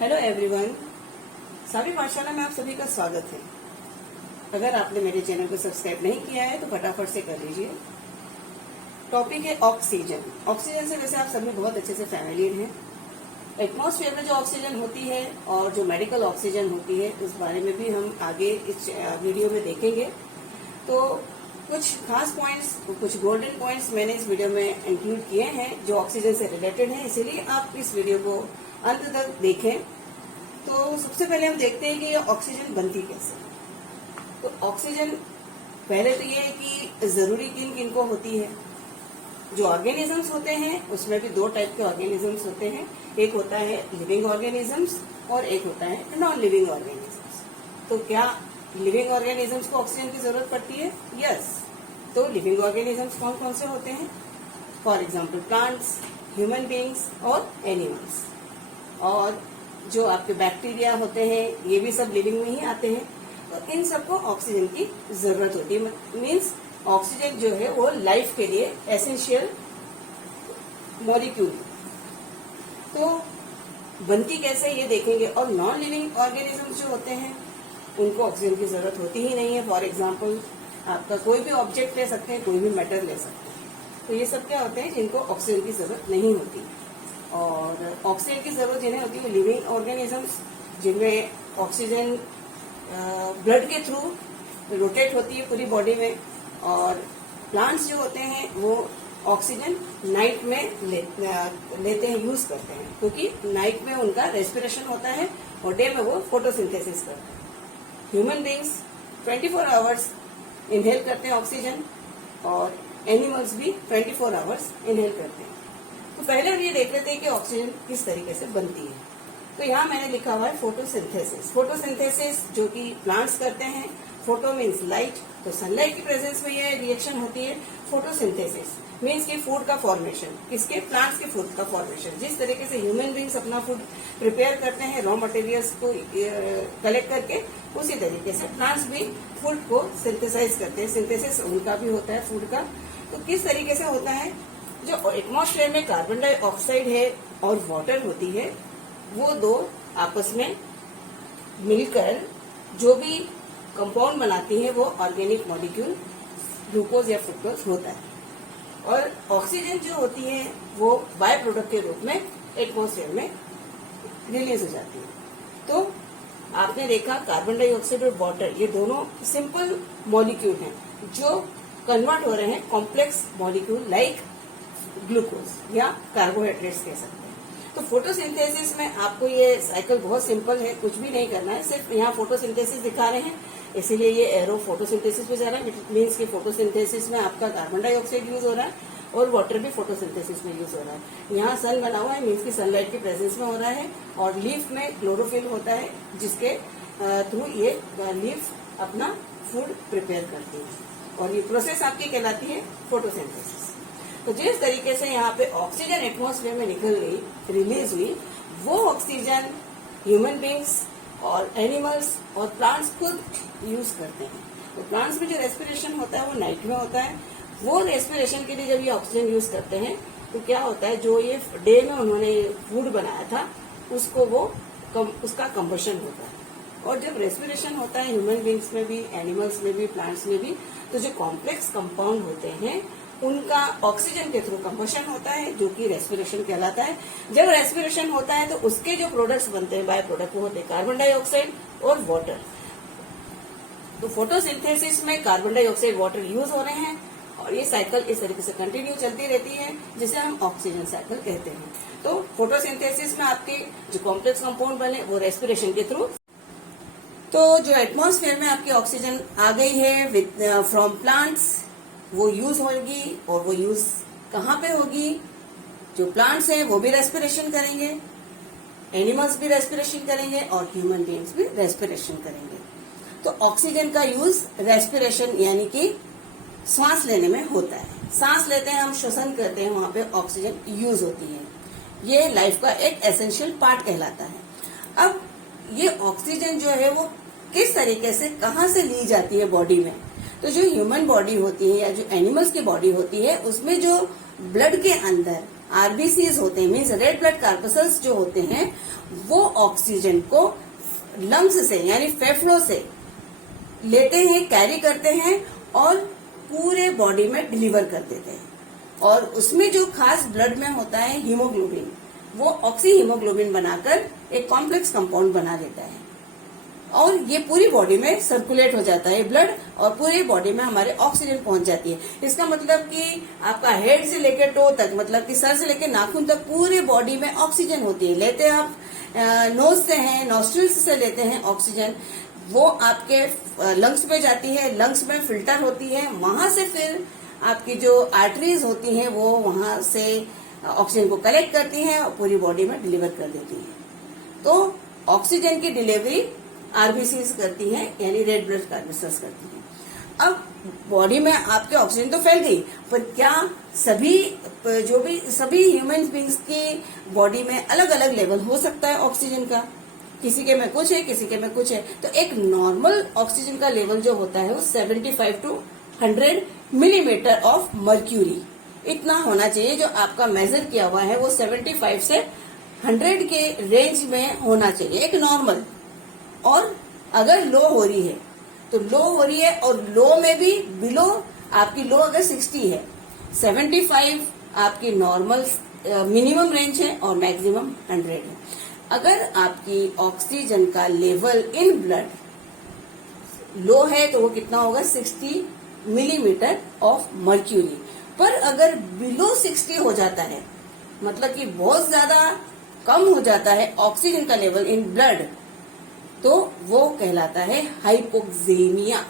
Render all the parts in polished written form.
Hello everyone, सावी पाठशाला में आप सभी का स्वागत है। अगर आपने मेरे चैनल को सब्सक्राइब नहीं किया है तो फटाफट से कर लीजिए। टॉपिक है ऑक्सीजन। ऑक्सीजन से वैसे आप सभी बहुत अच्छे से फैमिलियर हैं। एटमॉस्फेयर में जो ऑक्सीजन होती है और जो मेडिकल ऑक्सीजन होती है उस बारे में भी हम आगे इस वीडियो में देखेंगे। तो कुछ खास पॉइंट्स, कुछ गोल्डन पॉइंट्स मैंने इस वीडियो में इंक्लूड किए हैं जो ऑक्सीजन से रिलेटेड हैं, इसीलिए आप इस वीडियो को अंत तक देखें। तो सबसे पहले हम देखते हैं कि ये ऑक्सीजन बनती कैसे। तो ऑक्सीजन पहले तो ये है कि जरूरी किन किन को होती है। जो ऑर्गेनिजम्स होते हैं उसमें भी दो टाइप के ऑर्गेनिजम्स होते हैं, एक होता है लिविंग ऑर्गेनिजम्स और एक होता है नॉन लिविंग ऑर्गेनिजम्स। तो क्या लिविंग ऑर्गेनिजम्स को ऑक्सीजन की जरूरत पड़ती है? यस। तो लिविंग ऑर्गेनिजम्स कौन कौन से होते हैं? For example plants, human beings और एनिमल्स। और जो आपके बैक्टीरिया होते हैं ये भी सब लिविंग में ही आते हैं। तो इन सबको ऑक्सीजन की जरूरत होती है। मीन्स ऑक्सीजन जो है वो लाइफ के लिए एसेंशियल मॉलिक्यूल। तो बनती कैसे ये देखेंगे। और नॉन लिविंग ऑर्गेनिजम्स जो होते हैं उनको ऑक्सीजन की जरूरत होती ही नहीं है। फॉर एग्जाम्पल आपका कोई भी ऑब्जेक्ट ले सकते हैं, कोई भी मैटर ले सकते हैं। तो ये सब क्या होते हैं जिनको ऑक्सीजन की जरूरत नहीं होती। और ऑक्सीजन की जरूरत जिन्हें होती है लिविंग ऑर्गेनिजम्स, जिनमें ऑक्सीजन ब्लड के थ्रू रोटेट होती है पूरी बॉडी में। और प्लांट्स जो होते हैं वो ऑक्सीजन नाइट में लेते हैं, यूज करते हैं, क्योंकि नाइट में उनका रेस्पिरेशन होता है और डे में वो फोटोसिंथेसिस करते हैं। ह्यूमन बींग्स 24 आवर्स इनहेल करते हैं ऑक्सीजन और एनिमल्स भी 24 आवर्स इनहेल करते हैं। तो पहले हम ये देख लेते हैं कि ऑक्सीजन किस तरीके से बनती है। तो यहाँ मैंने लिखा हुआ है फोटोसिंथेसिस। फोटोसिंथेसिस जो कि प्लांट्स करते हैं। फोटो मीन्स लाइट, तो सनलाइट की प्रेजेंस में ये रिएक्शन होती है। फोटोसिंथेसिस मीन्स की फूड का फॉर्मेशन, किसके? प्लांट्स के फूड का फॉर्मेशन। जिस तरीके से ह्यूमन बींग्स अपना फूड प्रिपेयर करते हैं रॉ मटेरियल्स को कलेक्ट करके, उसी तरीके से प्लांट्स भी फूड को सिंथेसाइज करते हैं। सिंथेसिस उनका भी होता है फूड का। तो किस तरीके से होता है? जो एटमॉस्फेयर में कार्बन डाइऑक्साइड है और वाटर होती है, वो दो आपस में मिलकर जो भी कंपाउंड बनाती है वो ऑर्गेनिक मॉलिक्यूल ग्लूकोज या फ्रुक्टोज होता है। और ऑक्सीजन जो होती है वो बाय प्रोडक्ट के रूप में एटमॉस्फेयर में रिलीज हो जाती है। तो आपने देखा कार्बन डाइऑक्साइड और वाटर ये दोनों सिंपल मॉलिक्यूल हैं जो कन्वर्ट हो रहे हैं कॉम्प्लेक्स मॉलिक्यूल लाइक ग्लूकोज या कार्बोहाइड्रेट्स कह सकते हैं। तो फोटोसिंथेसिस में आपको ये साइकिल बहुत सिंपल है, कुछ भी नहीं करना है। सिर्फ यहाँ फोटोसिंथेसिस दिखा रहे हैं, इसीलिए ये एरो फोटोसिंथेसिस पे जा रहा है। मीन्स की फोटोसिंथेसिस में आपका कार्बन डाइऑक्साइड यूज हो रहा है और वाटर भी फोटोसिंथेसिस में यूज हो रहा है। यहाँ सन बना हुआ है, मीन्स की सनलाइट की प्रेजेंस में हो रहा है। और लीफ में क्लोरोफिल होता है जिसके थ्रू ये लीफ अपना फूड प्रिपेयर करती है और ये प्रोसेस आपकी कहलाती है फोटोसिंथेसिस। तो जिस तरीके से यहाँ पे ऑक्सीजन एटमॉस्फेयर में निकल गई, रिलीज हुई, वो ऑक्सीजन ह्यूमन बींग्स और एनिमल्स और प्लांट्स खुद यूज करते हैं। तो प्लांट्स में जो रेस्पिरेशन होता है वो नाइट में होता है। वो रेस्पिरेशन के लिए जब ये ऑक्सीजन यूज करते हैं तो क्या होता है, जो ये डे में उन्होंने फूड बनाया था उसको उसका कंबशन होता है। और जब रेस्पिरेशन होता है ह्यूमन बींग्स में भी, एनिमल्स में भी, प्लांट्स में भी, तो जो कॉम्प्लेक्स कंपाउंड होते हैं उनका ऑक्सीजन के थ्रू कंबशन होता है जो कि रेस्पिरेशन कहलाता है। जब रेस्पिरेशन होता है तो उसके जो प्रोडक्ट्स बनते हैं, बाय प्रोडक्ट, वो होते हैं कार्बन डाइऑक्साइड और वाटर। तो फोटोसिंथेसिस में कार्बन डाइऑक्साइड, वाटर यूज हो रहे हैं और ये साइकिल इस तरीके से कंटिन्यू चलती रहती है जिसे हम ऑक्सीजन साइकिल कहते हैं। तो फोटोसिंथेसिस में आपके जो कॉम्प्लेक्स कंपाउंड बने वो रेस्पिरेशन के थ्रू। तो जो एटमॉस्फेयर में आपकी ऑक्सीजन आ गई है फ्रॉम प्लांट्स, वो यूज होगी। और वो यूज कहाँ पे होगी? जो प्लांट्स हैं वो भी रेस्पिरेशन करेंगे, एनिमल्स भी रेस्पिरेशन करेंगे और ह्यूमन बींग्स भी रेस्पिरेशन करेंगे। तो ऑक्सीजन का यूज रेस्पिरेशन यानी कि सांस लेने में होता है। सांस लेते हैं हम, श्वसन करते हैं, वहां पे ऑक्सीजन यूज होती है। ये लाइफ का एक एसेंशियल पार्ट कहलाता है। अब ये ऑक्सीजन जो है वो किस तरीके से, कहाँ से ली जाती है बॉडी में? तो जो ह्यूमन बॉडी होती है या जो एनिमल्स की बॉडी होती है उसमें जो ब्लड के अंदर आरबीसीज होते हैं, मीन्स रेड ब्लड कार्पसल्स जो होते हैं, वो ऑक्सीजन को लंग्स से यानी फेफड़ों से लेते हैं, कैरी करते हैं और पूरे बॉडी में डिलीवर कर देते हैं। और उसमें जो खास ब्लड में होता है हीमोग्लोबिन, वो ऑक्सी हीमोग्लोबिन बनाकर एक कॉम्प्लेक्स कंपाउंड बना देता है और ये पूरी बॉडी में सर्कुलेट हो जाता है ब्लड और पूरी बॉडी में हमारे ऑक्सीजन पहुंच जाती है। इसका मतलब कि आपका हेड से लेकर टो तक, मतलब कि सर से लेकर नाखून तक पूरे बॉडी में ऑक्सीजन होती है। लेते आप नोज से हैं, नॉस्ट्रिल्स से लेते हैं ऑक्सीजन, वो आपके लंग्स में जाती है, लंग्स में फिल्टर होती है, वहां से फिर आपकी जो आर्टरीज होती हैं वो वहां से ऑक्सीजन को कलेक्ट करती हैं और पूरी बॉडी में डिलीवर कर देती है। तो ऑक्सीजन की डिलीवरी आरबीसीज करती हैं, यानी रेड ब्लड कॉर्पस्कल्स करती हैं। अब बॉडी में आपके ऑक्सीजन तो फैल गई, पर क्या सभी ह्यूमन बींग्स की बॉडी में अलग अलग लेवल हो सकता है ऑक्सीजन का? किसी के में कुछ है, किसी के में कुछ है। तो एक नॉर्मल ऑक्सीजन का लेवल जो होता है वो 75 to 100 मिलीमीटर ऑफ मर्क्यूरी इतना होना चाहिए। जो आपका मेजर किया हुआ है वो 75 से 100 के रेंज में होना चाहिए, एक नॉर्मल। और अगर लो हो रही है तो लो हो रही है, और लो में भी बिलो आपकी लो अगर 60 है, 75 आपकी नॉर्मल मिनिमम रेंज है और मैक्सिमम 100 है। अगर आपकी ऑक्सीजन का लेवल इन ब्लड लो है तो वो कितना होगा? 60 मिलीमीटर ऑफ मर्क्यूरी। पर अगर बिलो 60 हो जाता है, मतलब कि बहुत ज्यादा कम हो जाता है ऑक्सीजन का लेवल इन ब्लड, तो वो कहलाता है हाइपोक्सेमिया।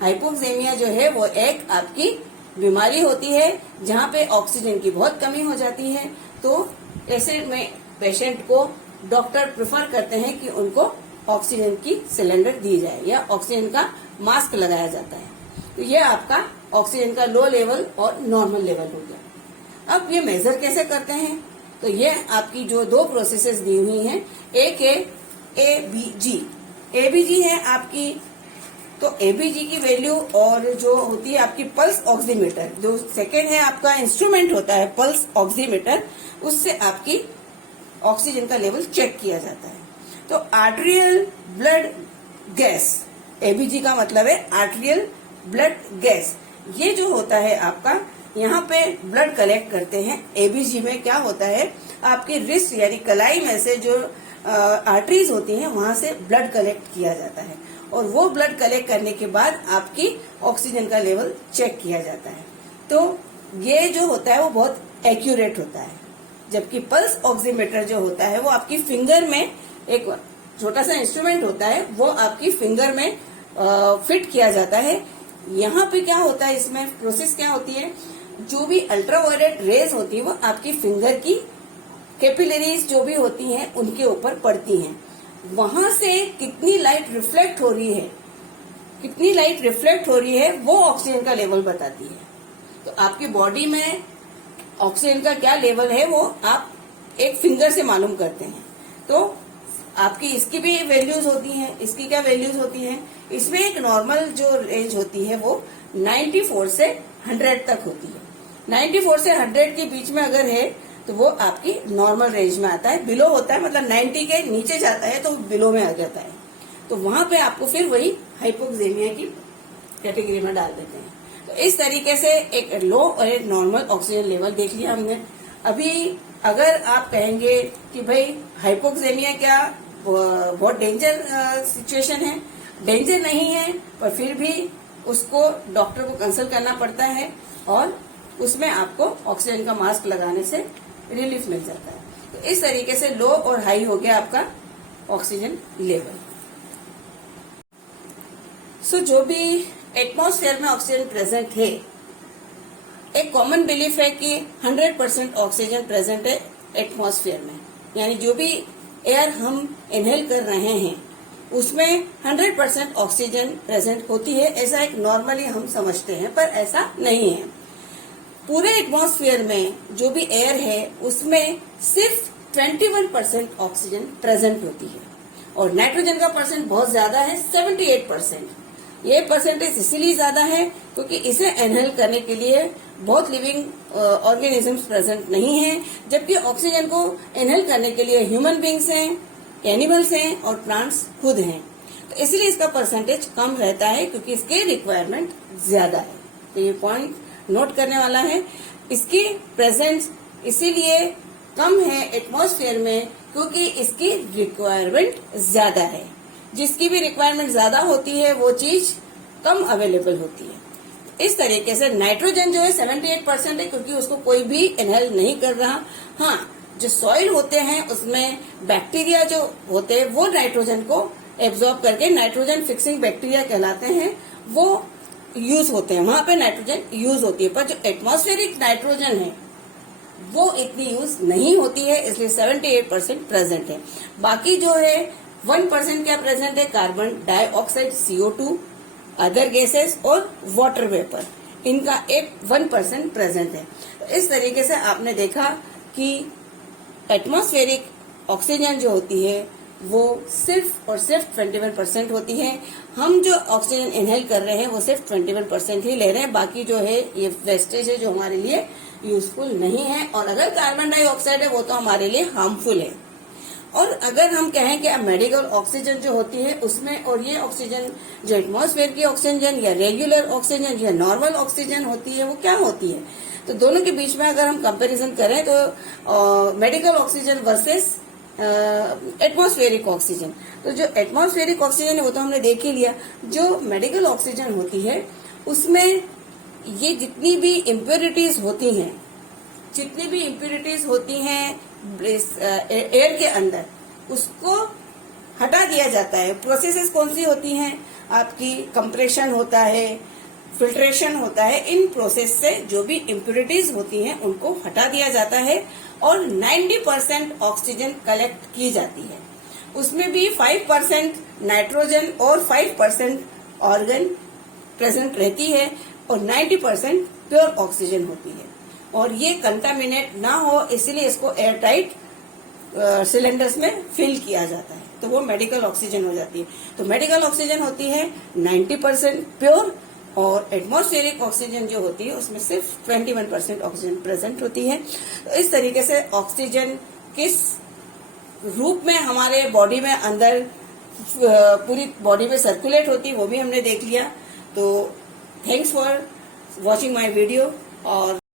हाइपोक्सेमिया जो है वो एक आपकी बीमारी होती है जहां पे ऑक्सीजन की बहुत कमी हो जाती है। तो ऐसे में पेशेंट को डॉक्टर प्रेफर करते हैं कि उनको ऑक्सीजन की सिलेंडर दी जाए या ऑक्सीजन का मास्क लगाया जाता है। तो ये आपका ऑक्सीजन का लो लेवल और नॉर्मल लेवल हो गया। अब ये मेजर कैसे करते हैं? तो ये आपकी जो दो प्रोसेसेस दी हुई हैं, एक है एबीजी। एबीजी है आपकी, तो एबीजी की वैल्यू और जो होती है आपकी पल्स ऑक्सीमीटर, जो सेकेंड है आपका इंस्ट्रूमेंट होता है पल्स ऑक्सीमीटर, उससे आपकी ऑक्सीजन का लेवल चेक किया जाता है। तो आर्टेरियल ब्लड गैस, एबीजी का मतलब है आर्टेरियल ब्लड गैस। ये जो होता है आपका, यहाँ पे ब्लड कलेक्ट करते हैं। एबीजी में क्या होता है, आपके रिस्ट यानी कलाई में से जो आर्टरीज होती हैं वहां से ब्लड कलेक्ट किया जाता है और वो ब्लड कलेक्ट करने के बाद आपकी ऑक्सीजन का लेवल चेक किया जाता है। तो ये जो होता है वो बहुत एक्यूरेट होता है, जबकि पल्स ऑक्सीमीटर जो होता है वो आपकी फिंगर में, एक छोटा सा इंस्ट्रूमेंट होता है, वो आपकी फिंगर में फिट किया जाता है। यहाँ पे क्या होता है, इसमें प्रोसेस क्या होती है, जो भी अल्ट्रावायलेट रेज होती है वो आपकी फिंगर की कैपिलरीज जो भी होती हैं उनके ऊपर पड़ती हैं। वहां से कितनी लाइट रिफ्लेक्ट हो रही है, वो ऑक्सीजन का लेवल बताती है। तो आपकी बॉडी में ऑक्सीजन का क्या लेवल है वो आप एक फिंगर से मालूम करते हैं। तो आपकी इसकी भी वैल्यूज होती हैं, इसकी क्या वैल्यूज होती हैं। इसमें एक नॉर्मल जो रेंज होती है वो 94 से 100 तक होती है। 94 से 100 के बीच में अगर है तो वो आपकी नॉर्मल रेंज में आता है। बिलो होता है मतलब 90 के नीचे जाता है तो बिलो में आ जाता है। तो वहां पे आपको फिर वही हाइपोक्सेमिया की कैटेगरी में डाल देते हैं। तो इस तरीके से एक लो और एक नॉर्मल ऑक्सीजन लेवल देख लिया हमने। अभी अगर आप कहेंगे कि भाई हाइपोक्सेमिया क्या बहुत डेंजर सिचुएशन है, डेंजर नहीं है, पर फिर भी उसको डॉक्टर को कंसल्ट करना पड़ता है और उसमें आपको ऑक्सीजन का मास्क लगाने से रिलीफ मिल जाता है। तो इस तरीके से लो और हाई हो गया आपका ऑक्सीजन लेवल। सो जो भी एटमॉस्फेयर में ऑक्सीजन प्रेजेंट है, एक कॉमन बिलीफ है कि 100% ऑक्सीजन प्रेजेंट है एटमॉस्फेयर में, यानी जो भी एयर हम इनहेल कर रहे हैं उसमें 100% ऑक्सीजन प्रेजेंट होती है। ऐसा एक नॉर्मली हम समझते हैं, पर ऐसा नहीं है। पूरे एटमॉस्फेयर में जो भी एयर है उसमें सिर्फ 21% ऑक्सीजन प्रेजेंट होती है और नाइट्रोजन का परसेंट बहुत ज्यादा है, 78%। ये परसेंटेज इसीलिए ज्यादा है क्योंकि इसे इनहेल करने के लिए बहुत लिविंग ऑर्गेनिजम्स प्रेजेंट नहीं है, जबकि ऑक्सीजन को इनहेल करने के लिए ह्यूमन बींग्स हैं, एनिमल्स हैं और प्लांट्स खुद हैं, तो इसलिए इसका परसेंटेज कम रहता है क्योंकि इसके रिक्वायरमेंट ज्यादा है। तो ये पॉइंट नोट करने वाला है। इसकी प्रेजेंस इसीलिए कम है एटमॉस्फेयर में क्योंकि इसकी रिक्वायरमेंट ज्यादा है। जिसकी भी रिक्वायरमेंट ज्यादा होती है वो चीज कम अवेलेबल होती है। इस तरीके से नाइट्रोजन जो है 78% है क्योंकि उसको कोई भी इनहेल नहीं कर रहा। हाँ, जो सॉइल होते हैं उसमें बैक्टीरिया जो होते हैं वो नाइट्रोजन को एब्जॉर्ब करके नाइट्रोजन फिक्सिंग बैक्टीरिया कहलाते हैं, वो यूज होते हैं, वहां पे नाइट्रोजन यूज होती है। पर जो एटमॉस्फेरिक नाइट्रोजन है वो इतनी यूज नहीं होती है, इसलिए 78% प्रेजेंट है। बाकी जो है 1% क्या प्रेजेंट है, carbon dioxide CO2, other gases और वाटर वेपर, इनका 1% प्रेजेंट है। तो इस तरीके से आपने देखा कि एटमॉस्फेरिक ऑक्सीजन जो होती है वो सिर्फ और सिर्फ 21% होती है। हम जो ऑक्सीजन इनहेल कर रहे हैं वो सिर्फ 21% ही ले रहे हैं, बाकी जो है ये वेस्टेज है जो हमारे लिए यूजफुल नहीं है। और अगर कार्बन डाइऑक्साइड है वो तो हमारे लिए हार्मफुल है। और अगर हम कहें कि मेडिकल ऑक्सीजन जो होती है उसमें, और ये ऑक्सीजन जो एटमॉस्फेयर की ऑक्सीजन या रेगुलर ऑक्सीजन या नॉर्मल ऑक्सीजन होती है वो क्या होती है, तो दोनों के बीच में अगर हम कंपैरिजन करें तो medical oxygen versus atmospheric oxygen, तो जो एटमॉस्फेरिक ऑक्सीजन है वो तो हमने देख ही लिया। जो मेडिकल ऑक्सीजन होती है उसमें ये जितनी भी इम्प्योरिटीज होती हैं एयर के अंदर उसको हटा दिया जाता है। प्रोसेसेस कौन सी होती हैं, आपकी कंप्रेशन होता है, फिल्ट्रेशन होता है। इन प्रोसेस से जो भी इम्प्योरिटीज होती हैं उनको हटा दिया जाता है और 90% ऑक्सीजन कलेक्ट की जाती है। उसमें भी 5% नाइट्रोजन और 5% ऑर्गन प्रेजेंट रहती है और 90% प्योर ऑक्सीजन होती है। और ये कंटामिनेट ना हो इसलिए इसको एयर टाइट सिलेंडर्स में फिल किया जाता है, तो वो मेडिकल ऑक्सीजन हो जाती है। तो मेडिकल ऑक्सीजन होती है 90% प्योर और एटमॉस्फेरिक ऑक्सीजन जो होती है उसमें सिर्फ 21% ऑक्सीजन प्रेजेंट होती है। तो इस तरीके से ऑक्सीजन किस रूप में हमारे बॉडी में अंदर पूरी बॉडी में सर्कुलेट होती है वो भी हमने देख लिया। तो thanks for watching my video. और